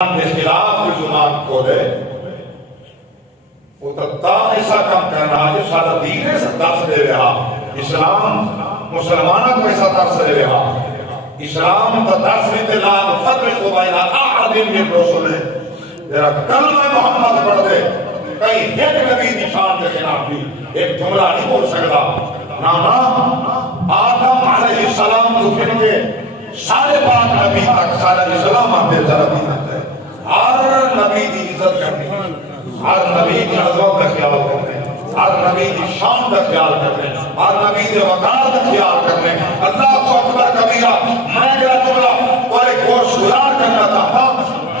کے خلاف جو زبان کھولے وہ تتا ایسا کام کرنا جو سارا دین ہے درس دے رہا اسلام مسلمانوں کو ایسا درس دے رہا اسلام کا درس دیتے لا فرق بین احد من رسول ذرا کلمہ محمد پڑھ دے کہیں ایک نبی کی شان کے خلاف بھی ایک جملہ نہیں بول سکتا نہ آدم علیہ السلام تو پھر کے سارے پاک نبی تک سارے اسلام آتے ذرا بھی نہ ہے ہر نبی کی عزت کرنی ہر نبی کی عظمت کا خیال کرنے ہر نبی کی شان کا خیال کرنے ہر نبی کے وقار کا خیال کرنے اللہ کو اکبر کبیرہ میں کیا جملہ اور ایک گوشت گزار کرنا تھا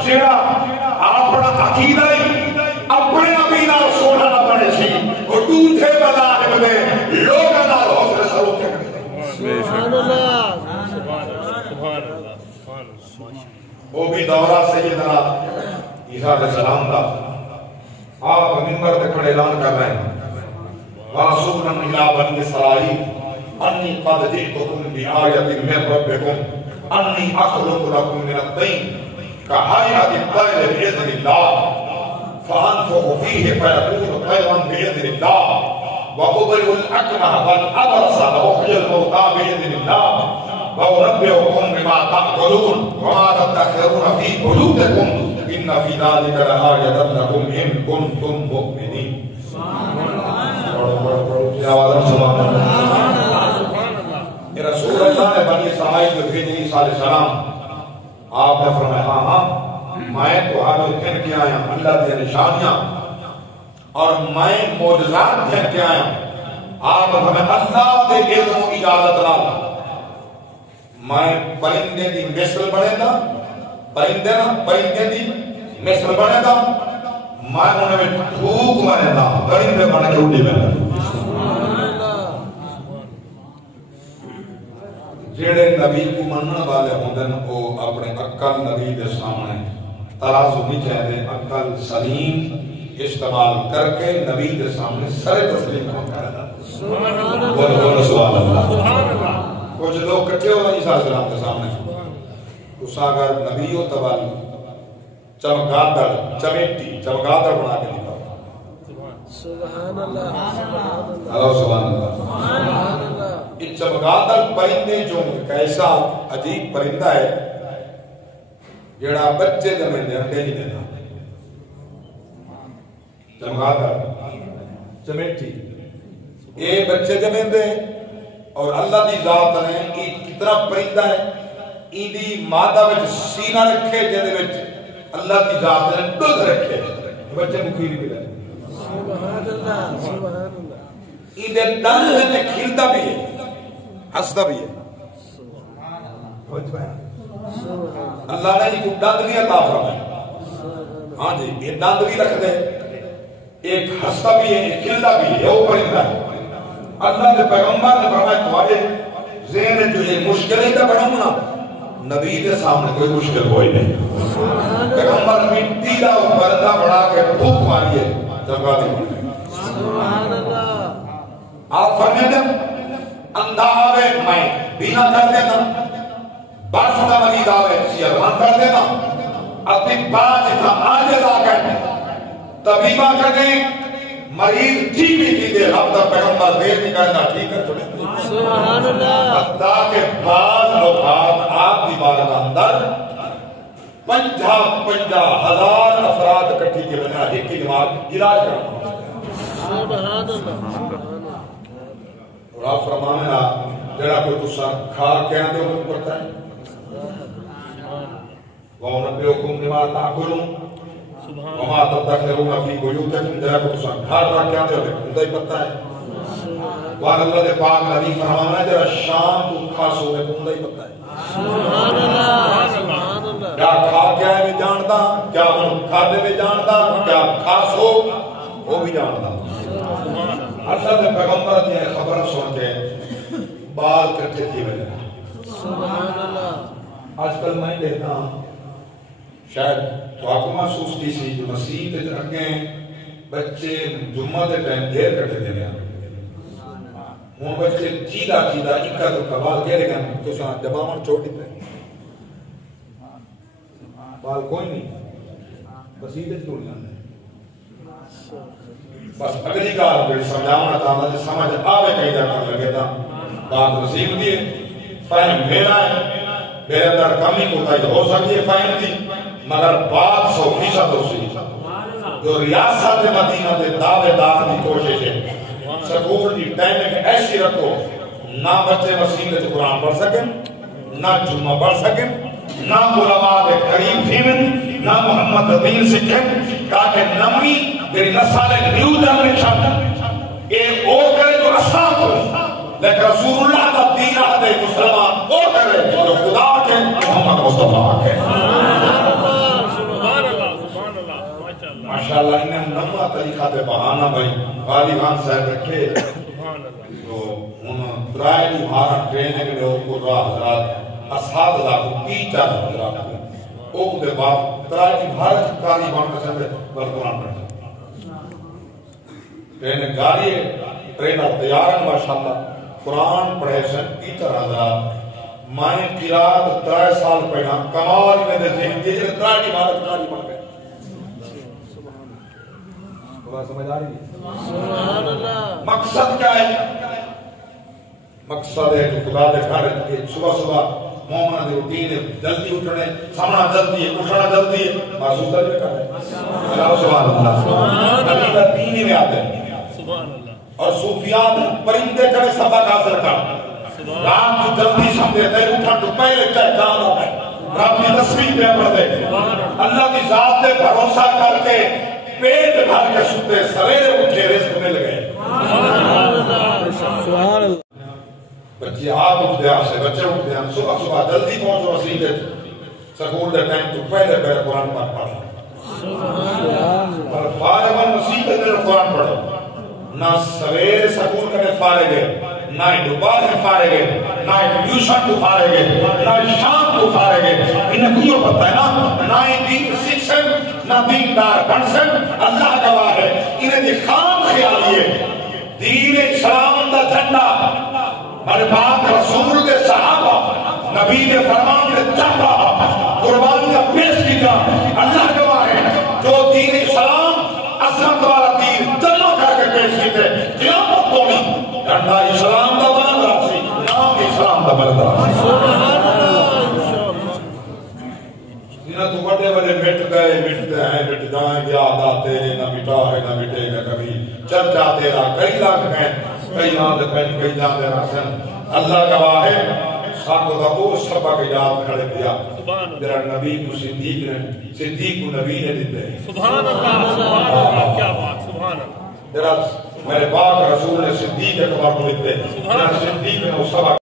جیڑا اپنا عقیدہ ہی اپنے نبی نال سونا نہ بنے سی اور دوسرے مذاہب میں لوگوں نال حوصلے سلوک کرنے سبحان اللہ وہ بھی دورہ سیدنا عیسیٰ علیہ السلام دا آپ منبر پہ کھڑے اعلان کر رہے ہیں وَرَسُولًا إِلَىٰ بَنِي إِسْرَائِيلَ أَنِّي قَدْ جِئْتُكُم بِآيَةٍ مِّن رَّبِّكُمْ أَنِّي أَخْلُقُ لَكُم مِّنَ الطِّينِ كَهَيْئَةِ الطَّيْرِ بِإِذْنِ اللَّهِ فَأَنفُخُ فِيهِ فَيَكُونُ طَيْرًا بِإِذْنِ اللَّهِ وَأُبْرِئُ الْأَكْمَهَ وَالْأَبْرَصَ وَأُحْيِي الْمَوْتَىٰ بِإِذْنِ اللَّهِ وَأُنَبِّئُكُم بِمَا تَأْكُلُونَ وَمَا تَدَّخِرُونَ فِي بُيُوتِكُمْ إِنَّ فِي ذَلِكَ لَآيَةً لَكُمْ إِن كُنتُم مُّؤْمِنِينَ یہ رسول اللہ نے بنی اسرائیل کو بھیجی عیسیٰ علیہ السلام آپ نے فرمایا ہاں میں تو آج دن کے آیا اللہ کی نشانیاں اور میں معجزات دن کے آیا آپ نے فرمایا اللہ کے علم و اجازت لاؤ میں پرندے دی مثل بنے گا پرندے دی مثل بنے گا میں انہیں میں دھوک بنے گا پرندے بنے کے اٹھی بنے گا جیڑے نبی کو منن والے ہوندن وہ اپنے عقل نبی کے سامنے ترازو نہیں چاہتے عقل سلیم استعمال کر کے نبی کے سامنے سر تسلیم کرنا بولو سبحان اللہ کچھ لوگ کٹھے ہو عیسیٰ علیہ السلام کے سامنے اس اگر نبی و تبال چمگادر چمیٹی چمگادر بنا کے دکھا سبحان اللہ سبحان اللہ یہ چمگادر پرندے جو کیسا عجیب پرندہ ہے جڑا بچے جمیں دے انڈے نہیں دینا چمگادر چمیٹی یہ بچے جمیں دے اور اللہ دی ذات نے کتنا پرندہ ہے ایدی مادہ وچ سینہ رکھے جدے وچ اللہ دی ذات نے دودھ رکھے بچے مکھی نہیں ملے سبحان اللہ ایدے دند نے کھلتا بھی ہے ہنستا بھی ہے اللہ نے کو دند بھی عطا فرمایا ہاں جی یہ دند بھی رکھ دے ایک ہنستا بھی ہے ایک کھلتا بھی ہے وہ پرندہ ہے اللہ نے پیغمبر نے فرمایا تمہارے ذہن جو یہ مشکلیں کا بڑھوں نا نبی کے سامنے کوئی مشکل کوئی نہیں پیغمبر مٹی کا پردہ بڑھا کے پھوک ماریے جگہ دی سبحان اللہ آپ فرمائے دیں اندھا آوے میں بینا کر دینا برف کا مریض آوے سیران کر دینا اطباء جتا آجز آکر طبیبہ کر دیں مریض ٹھیک نہیں کی دے اب تک پیغمبر دیر نہیں کرنا ٹھیک ہے سبحان اللہ حتیٰ کے بعض اوقات آپ دی بارگاہ اندر 50,000 افراد اکٹھی کے بنا ایک کی دماغ علاج کرنا سبحان اللہ اور آپ فرمانے گا جڑا کوئی تسا کھا کے آنے ہو تو پڑتا ہے وَأُنَبِّئُكُم بِمَا تَأْكُلُونَ وَمَا تَدَّخِرُونَ فِي بُيُوتِكُمْ جڑا کوئی تسا گھر رکھ کے آنے ہو تو پتہ ہے وہاں اللہ دے پاک نبی فرمانا جڑا شام کو کھاسو ہے تو پتہ ہے سبحان اللہ سبحان اللہ کیا کھا کے آئے بھی جانتا کیا کھاتے بھی جانتا کیا کھاسو وہ بھی جانتا اصل میں پیغمبر دی خبر سن کے بال کٹھے کی وجہ سبحان اللہ آج کل میں دیکھتا ہوں شاید تو آپ کو محسوس کی سی جو مسیح تے رکھیں بچے جمعہ دے ٹائم دیر کٹھے دے لیا وہ بچے چیدہ اکا تو کبال کہہ رہے گا تو ساں جماعن چھوڑ دیتے بال کوئی نہیں بسیط ٹوٹ جاندے بس اگلی گال جڑی سمجھاونا چاہتا جی سمجھ آوے کہیں جانا لگے تھا بات نصیب دی فہم میرا ہے میرے اندر کمی کوتاہی ہو سکتی ہے فہم دی مگر بات 100% ہو سی جو ریاست مدینہ دے دعوے دار کی کوشش ہے سکول کی ٹائمنگ ایسی رکھو نہ بچے مسیح میں قرآن پڑھ سکیں نہ جمعہ پڑھ سکیں نہ علماء کے قریب تھیں نہ محمد دین سکھیں تاکہ نمی میری نسل نیو جنریشن اے او کرے جو اساں کو لیکن رسول اللہ کا دین آدھے مسلمان او کرے جو خدا کے محمد مصطفیٰ کے ماشاءاللہ انہیں نمہ طریقہ پہ بہانہ بھائی غالی خان صاحب رکھے تو انہوں درائے کی بھارا ٹریننگ لے اوپر راہ حضرات اصحاب اللہ کو ٹیچر حضرات کو اوپر دے بعد درائے کی بھارا چکاری بانکہ سندے بلقرآن پڑھتے ٹریننگ گاری ٹرینر تیارن ماشاءاللہ قرآن پڑھے سن ٹیچر حضرات مائن قرآن 3 سال پڑھا کمال میں دے ذہن دیجھے درائے کی بھارا چکاری بانکہ سمجھ آ رہی ہے مقصد کیا ہے مقصد ہے جو خدا دے گھر صبح صبح مومن دے روٹین جلدی اٹھنے سامنا جلدی ہے اٹھنا جلدی ہے محسوس تجھے کر رہے سبحان اللہ نبی کا دین میں آتے ہیں اور صوفیات پرندے کرے سبق حاصل کر رات کو جلدی سمجھے تے اٹھا تو پہلے چاہے کام آتا ہے رب کی تصویر پہ پڑھ دے اللہ کی ذات پہ بھروسہ کر کے پیٹ بھر کے سوتے سویرے اٹھے رزق مل گئے سبحان اللہ بچے آپ اٹھتے ہیں سے بچے اٹھتے ہیں صبح صبح جلدی پہنچو مسجد سکول دے ٹائم تو پہلے پہلے قرآن پاک پڑھو اور فارغ مسجد دے قرآن پڑھو نہ سویر سکول کرنے فارغ ہے نہ دوپہر میں فارغ ہے نہ ٹیوشن کو فارغ ہے نہ شام کو فارغ ہے انہیں کیوں پتہ ہے نا نہ دین سیکشن نہ دین دار بنسن اللہ گواہ ہے انہیں دی خام خیالی ہے دین اسلام دا جھنڈا برباد رسول دے صحابہ نبی دے فرمان دے چاہتا قربانیاں پیش کی جا اللہ گواہ ہے جو دین اسلام عظمت والا دین جمع کر کے پیش کی تھے قیامت کو نہیں جھنڈا اسلام دا بلند راسی نام اسلام دا بلند راسی تو بڑے بڑے مٹ گئے مٹتے ہیں مٹ جائیں گے آدھا تیرے نہ مٹا ہے نہ مٹے گا کبھی چرچا تیرا کئی لاکھ ہیں کئی یاد پہن کئی جان دینا سن اللہ گواہ ہے ساکو دا وہ سبق یاد کھڑے دیا میرا نبی کو صدیق کو نبی نے دیتے ہیں سبحان اللہ کیا بات سبحان اللہ میرا میرے پاک رسول نے صدیق اکبر کو دیتے ہیں صدیق نے وہ سبق